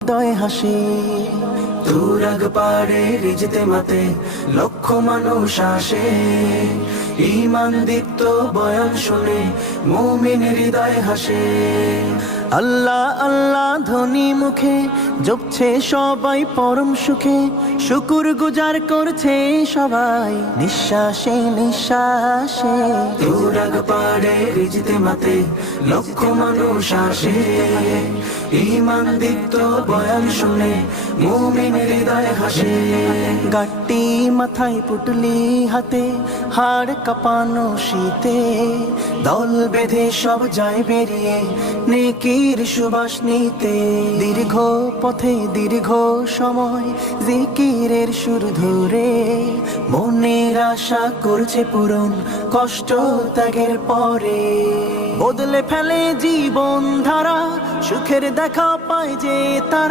হৃদয় হাসে। তুরাগ পাড়ে রিজতে মাতে লক্ষ মানুষ আসে, ঈমান দীপ্ত বয়ান শুনে মুমিন হৃদয় হাসে। আল্লাহ আল্লাহ ধ্বনি মুখে জপছে সবাই পরম সুখে, শুকুর গুজার করছে সবাই নিঃশ্বাসে নিঃশ্বাসে। তুরাগ পাড়ে রিজতে মাতে লক্ষ মানুষ আসে, ঈমান দীপ্ত বয়ান শুনে মুমিন হৃদয় হাসে। গাট্টি মাথায় পুটলি হাতে হাড় কাঁপানো শীতে, দল বেঁধে সব যায় বেরিয়ে নেকির সুবাস নিতে। দীর্ঘ পথে দীর্ঘ সময় জিকিরের সুর ধরে, মনের আশা করছে পূরণ কষ্ট ত্যাগের পরে। বদলে ফেলে জীবন ধারা, সুখের দেখা পায় যে তারা।